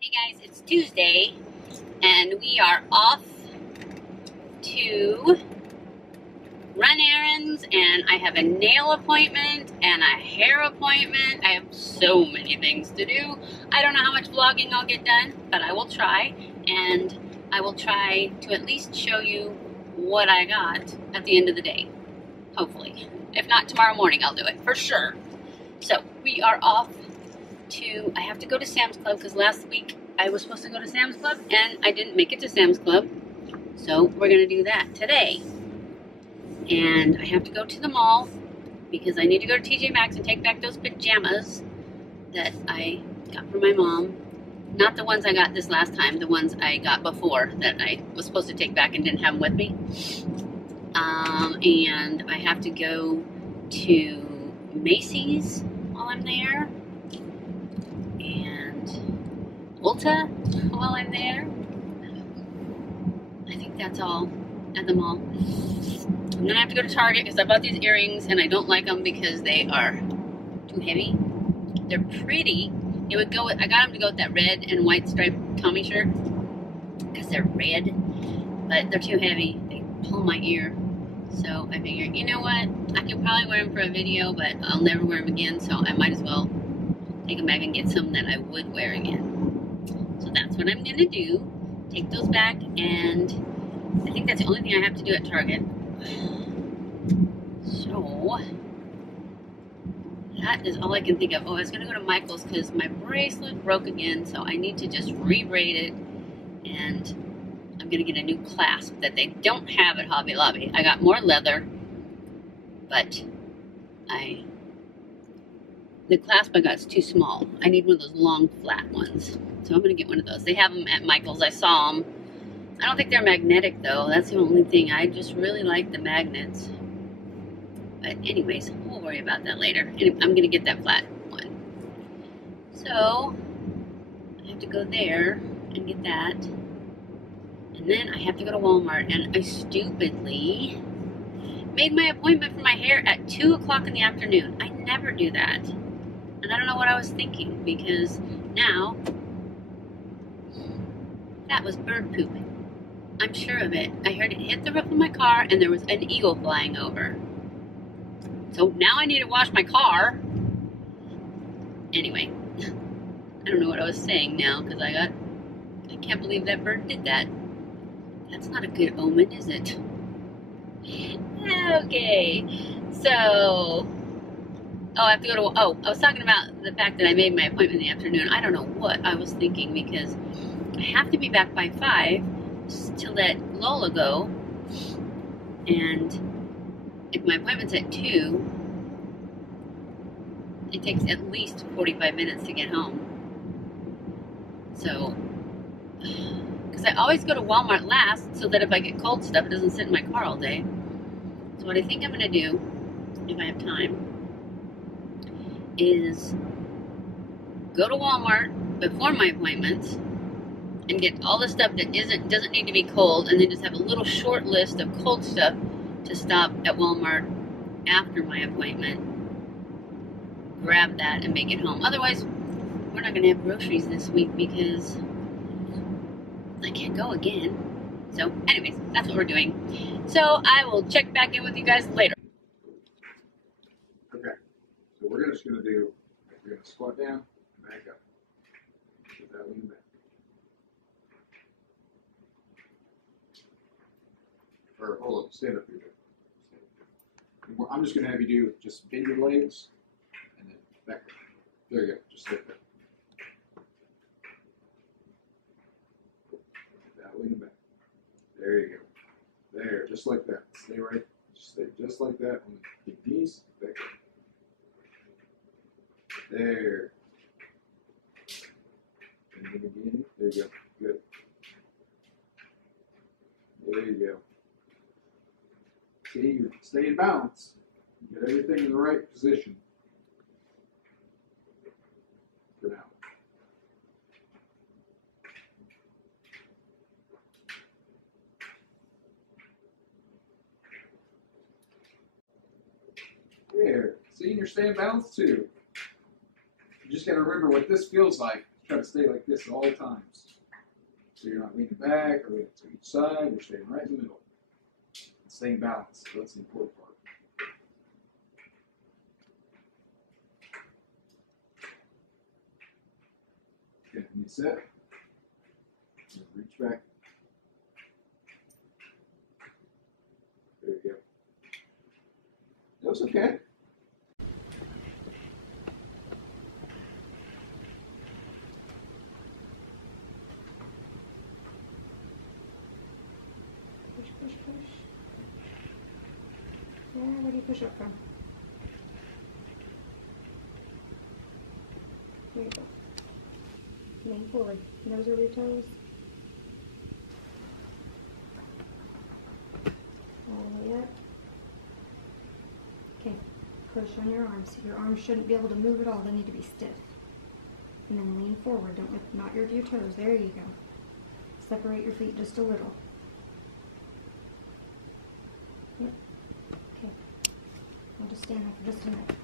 Hey guys, it's Tuesday and we are off to run errands, and I have a nail appointment and a hair appointment. I have so many things to do. I don't know how much vlogging I'll get done, but I will try, and I will try to at least show you what I got at the end of the day, hopefully. If not tomorrow morning, I'll do it for sure. So we are off to, I have to go to Sam's Club because last week I was supposed to go to Sam's Club and I didn't make it to Sam's Club. So we're going to do that today. And I have to go to the mall because I need to go to TJ Maxx and take back those pajamas that I got from my mom. Not the ones I got this last time, the ones I got before that I was supposed to take back and didn't have them with me. And I have to go to Macy's while I'm there. And Ulta while I'm there. I think that's all at the mall. I'm gonna have to go to Target because I bought these earrings and I don't like them because they are too heavy. They're pretty. It would go with, I got them to go with that red and white striped Tommy shirt because they're red, but they're too heavy. They pull my ear. So I figured, you know what? I could probably wear them for a video, but I'll never wear them again, so I might as well take them back and get some that I would wear again. So that's what I'm gonna do. Take those back, and I think that's the only thing I have to do at Target. So that is all I can think of. Oh, I was gonna go to Michael's because my bracelet broke again, so I need to just re-braid it, and I'm gonna get a new clasp that they don't have at Hobby Lobby. I got more leather, but the clasp I got is too small. I need one of those long, flat ones. So I'm gonna get one of those. They have them at Michael's. I saw them. I don't think they're magnetic though. That's the only thing. I just really like the magnets. But anyways, we'll worry about that later. I'm gonna get that flat one. So I have to go there and get that. And then I have to go to Walmart, and I stupidly made my appointment for my hair at 2 o'clock in the afternoon. I never do that. And I don't know what I was thinking, because now that was bird poop. I'm sure of it. I heard it hit the roof of my car and there was an eagle flying over. So now I need to wash my car. Anyway, I don't know what I was saying now because I can't believe that bird did that. That's not a good omen, is it? Okay, so, I have to go to, I was talking about the fact that I made my appointment in the afternoon. I don't know what I was thinking because I have to be back by 5 to let Lola go, and if my appointment's at 2, it takes at least 45 minutes to get home. So, because I always go to Walmart last so that if I get cold stuff, it doesn't sit in my car all day. So what I think I'm going to do, if I have time, is go to Walmart before my appointment and get all the stuff that doesn't need to be cold, and then just have a little short list of cold stuff to stop at Walmart after my appointment. Grab that and make it home. Otherwise, we're not going to have groceries this week because I can't go again. So anyways, that's what we're doing. So I will check back in with you guys later. Okay, so we're just going to do, we're going to squat down and back up. Put that lean back. Or hold up, stand up here. I'm just going to have you do just bend your legs and then back up. There you go, just like that. Put that lean back. There you go. There, just like that. Stay right. Stay just like that on the knees. Back up. There. And then again. There you go. Good. There you go. See, you're staying balanced. You get everything in the right position. For now. There. See, you're staying balanced too. You just got to remember what this feels like. Try to stay like this at all times. So you're not leaning back or leaning to each side. You're staying right in the middle. And staying balanced. So that's the important part. Okay, when you set, reach back. There you go. That was okay. Push, push, push. Yeah, where do you push up from? There you go. Lean forward. Nose over your toes. All the way up. Okay, push on your arms. Your arms shouldn't be able to move at all. They need to be stiff. And then lean forward. Don't lift, not your toes. There you go. Separate your feet just a little. Yep. Okay. I'll just stand there for just a minute.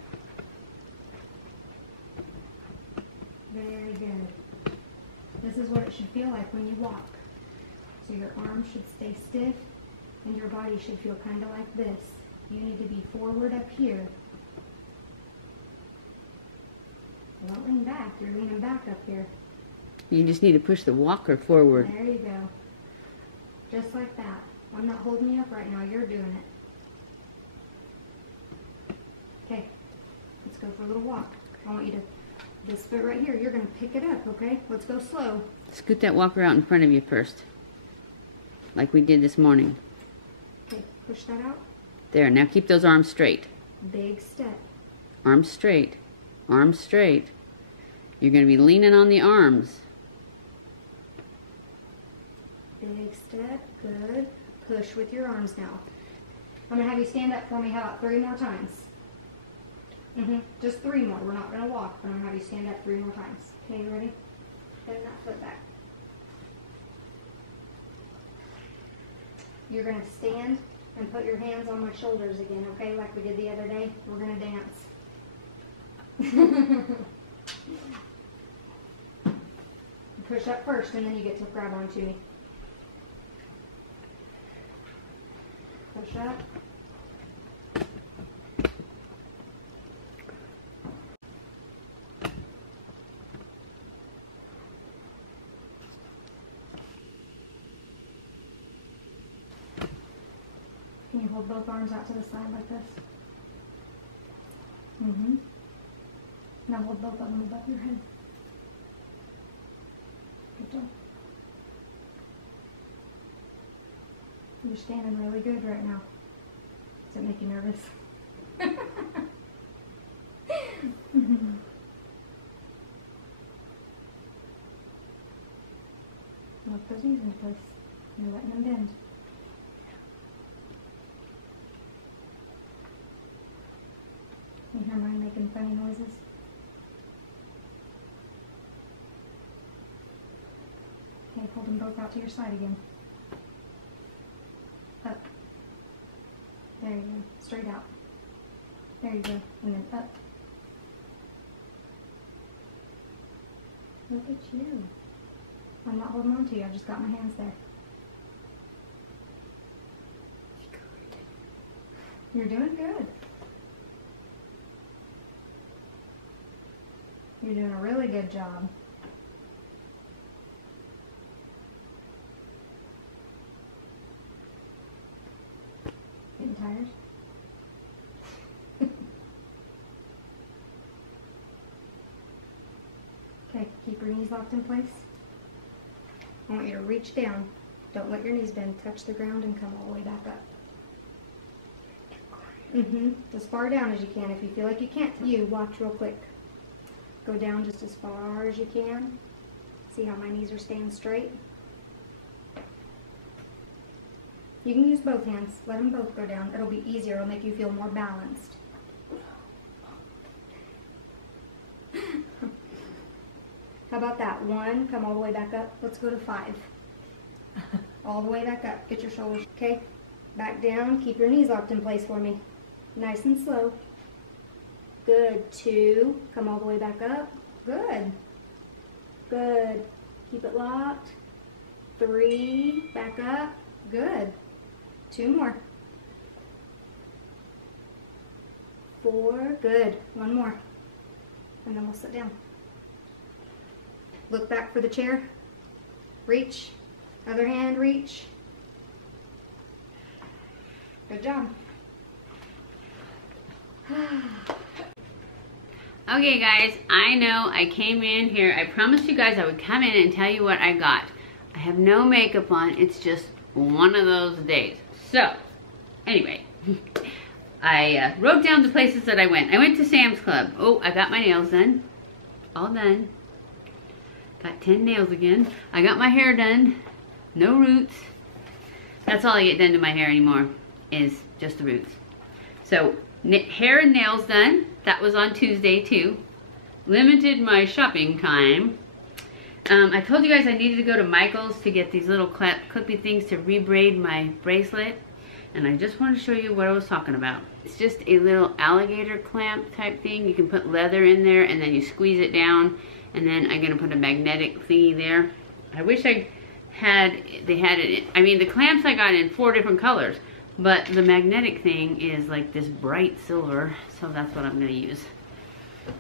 Very good. This is what it should feel like when you walk. So your arms should stay stiff and your body should feel kind of like this. You need to be forward up here. Don't lean back. You're leaning back up here. You just need to push the walker forward. There you go. Just like that. I'm not holding you up right now. You're doing it. Okay. Let's go for a little walk. I want you to, this foot right here, you're going to pick it up, okay? Let's go slow. Scoot that walker out in front of you first. Like we did this morning. Okay, push that out. There, now keep those arms straight. Big step. Arms straight. Arms straight. You're going to be leaning on the arms. Big step. Good. Push with your arms now. I'm going to have you stand up for me. How about 3 more times? Just 3 more. We're not going to walk, but I'm going to have you stand up 3 more times. Okay, you ready? Bend that foot back. You're going to stand and put your hands on my shoulders again, okay? Like we did the other day. We're going to dance. Push up first and then you get to grab onto me. Push up. Can you hold both arms out to the side like this? Now hold both of them above your head. Good job. You're standing really good right now. Does it make you nervous? Lock those knees into place. You're letting them bend. You hear mine making funny noises? Okay, hold them both out to your side again. Up. There you go. Straight out. There you go. And then up. Look at you. I'm not holding on to you. I've just got my hands there. You're doing good. You're doing a really good job. Getting tired? Okay, keep your knees locked in place. I want you to reach down. Don't let your knees bend. Touch the ground and come all the way back up. As far down as you can. If you feel like you can't, you watch real quick. Go down just as far as you can. See how my knees are staying straight? You can use both hands. Let them both go down. It'll be easier. It'll make you feel more balanced. How about that? 1, come all the way back up. Let's go to 5. All the way back up. Get your shoulders, okay? Back down. Keep your knees locked in place for me. Nice and slow. Good. 2, come all the way back up. Good. Good. Keep it locked. 3, back up. Good. 2 more. 4, good. 1 more. And then we'll sit down. Look back for the chair. Reach. Other hand, reach. Good job. Okay guys, I know I came in here, I promised you guys I would come in and tell you what I got. I have no makeup on, it's just one of those days. So, anyway, I wrote down the places that I went. I went to Sam's Club. Oh, I got my nails done. All done. Got 10 nails again. I got my hair done. No roots. That's all I get done to my hair anymore, is just the roots. So, hair and nails done. That was on Tuesday too. Limited my shopping time. I told you guys I needed to go to Michael's to get these little clippy things to rebraid my bracelet. And I just want to show you what I was talking about. It's just a little alligator clamp type thing. You can put leather in there and then you squeeze it down. And then I'm gonna put a magnetic thingy there. I wish they had it, I mean the clamps I got in 4 different colors. But the magnetic thing is like this bright silver, so that's what I'm gonna use.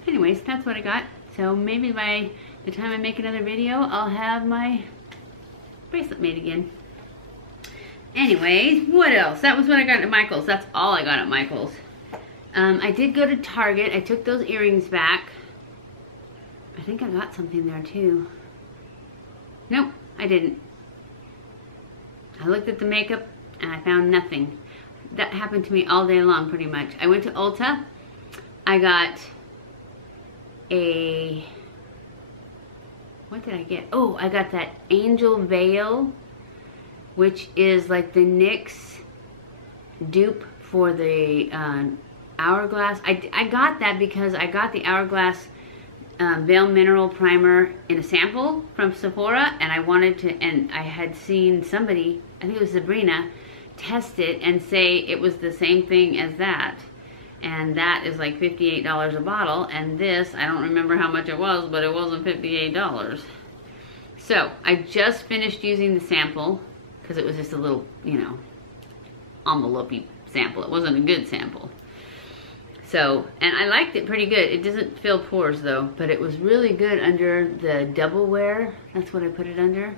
Anyways, that's what I got. So maybe by the time I make another video, I'll have my bracelet made again. Anyways, what else? That was what I got at Michael's. That's all I got at Michael's. I did go to Target. I took those earrings back. I think I got something there too. Nope, I didn't. I looked at the makeup and I found nothing. That happened to me all day long pretty much. I went to Ulta. I got a, what did I get? Oh, I got that angel veil, which is like the NYX dupe for the Hourglass. I got that because I got the Hourglass Veil Mineral Primer in a sample from Sephora, and I wanted to, and I had seen somebody, I think it was Sabrina, test it and say it was the same thing as that. And that is like $58 a bottle, and this, I don't remember how much it was, but it wasn't $58. So, I just finished using the sample, because it was just a little, you know, envelope-y sample. It wasn't a good sample. So, and I liked it pretty good. It doesn't fill pores though, but it was really good under the double wear. That's what I put it under.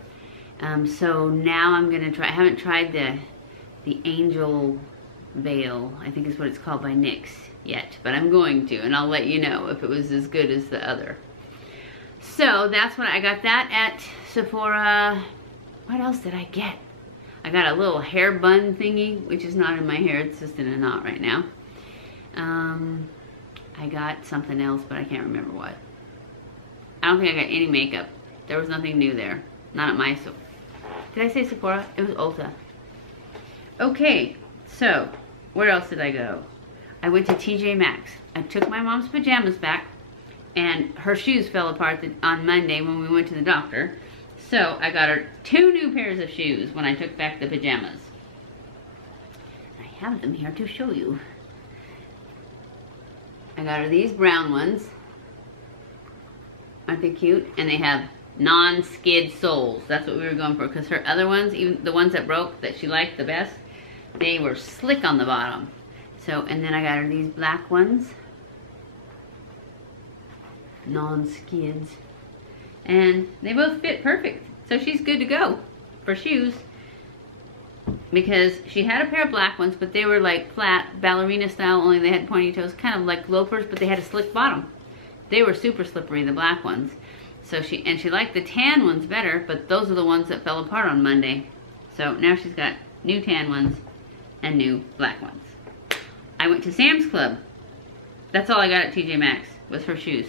So now I'm gonna try, I haven't tried the Angel Veil, I think is what it's called by NYX yet, but I'm going to, and I'll let you know if it was as good as the other. So that's what I got that at Sephora. What else did I get? I got a little hair bun thingy, which is not in my hair, it's just in a knot right now. I got something else, but I can't remember what. I don't think I got any makeup. There was nothing new there. Not at my, did I say Sephora? It was Ulta. Okay, so where else did I go? I went to TJ Maxx. I took my mom's pajamas back, and her shoes fell apart on Monday when we went to the doctor. So I got her 2 new pairs of shoes when I took back the pajamas. I have them here to show you. I got her these brown ones. Aren't they cute? And they have non-skid soles. That's what we were going for, because her other ones, even the ones that broke, that she liked the best, they were slick on the bottom. So, and then I got her these black ones. Non-skids. And they both fit perfect. So she's good to go for shoes. Because she had a pair of black ones, but they were like flat, ballerina style, only they had pointy toes, kind of like loafers, but they had a slick bottom. They were super slippery, the black ones. So she liked the tan ones better, but those are the ones that fell apart on Monday. So now she's got new tan ones and new black ones. I went to Sam's Club. That's all I got at TJ Maxx, was her shoes.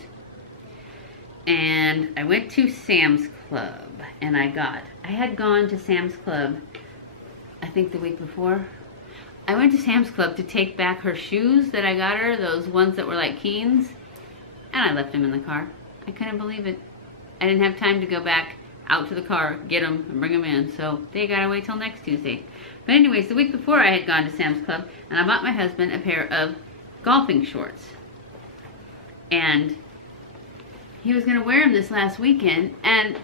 And I went to Sam's Club, and I had gone to Sam's Club, I think the week before. I went to Sam's Club to take back her shoes that I got her, those ones that were like Keens, and I left them in the car. I couldn't believe it. I didn't have time to go back out to the car, get them, and bring them in, so they gotta wait till next Tuesday. But anyways, the week before I had gone to Sam's Club, and I bought my husband a pair of golfing shorts. And he was gonna wear him this last weekend, and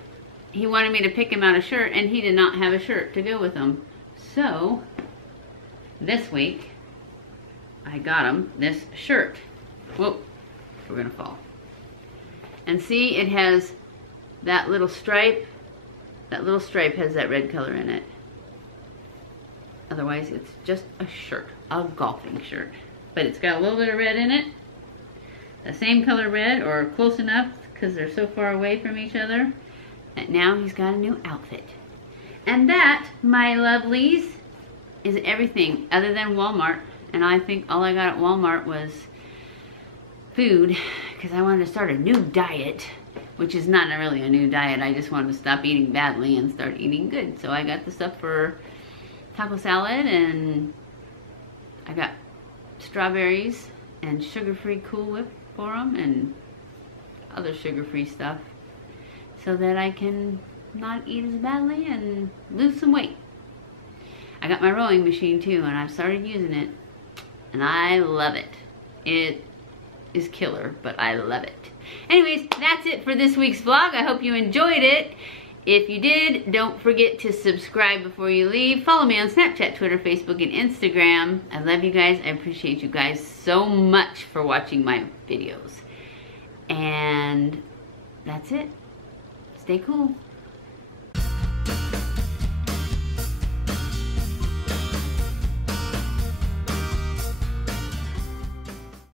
he wanted me to pick him out a shirt, and he did not have a shirt to go with him. So, this week, I got him this shirt. Whoa, we're gonna fall. And see, it has that little stripe. That little stripe has that red color in it. Otherwise, it's just a shirt, a golfing shirt. But it's got a little bit of red in it. The same color red, or close enough, because they're so far away from each other. And now he's got a new outfit. And that, my lovelies, is everything other than Walmart. And I think all I got at Walmart was food, because I wanted to start a new diet, which is not really a new diet. I just wanted to stop eating badly and start eating good. So I got the stuff for taco salad, and I got strawberries and sugar-free Cool Whip for them, and other sugar-free stuff, so that I can not eat as badly and lose some weight. I got my rowing machine too, and I've started using it, and I love it. It is killer, but I love it. Anyways, that's it for this week's vlog. I hope you enjoyed it. If you did, don't forget to subscribe before you leave. Follow me on Snapchat, Twitter, Facebook, and Instagram. I love you guys. I appreciate you guys so much for watching my videos. And that's it. Stay cool.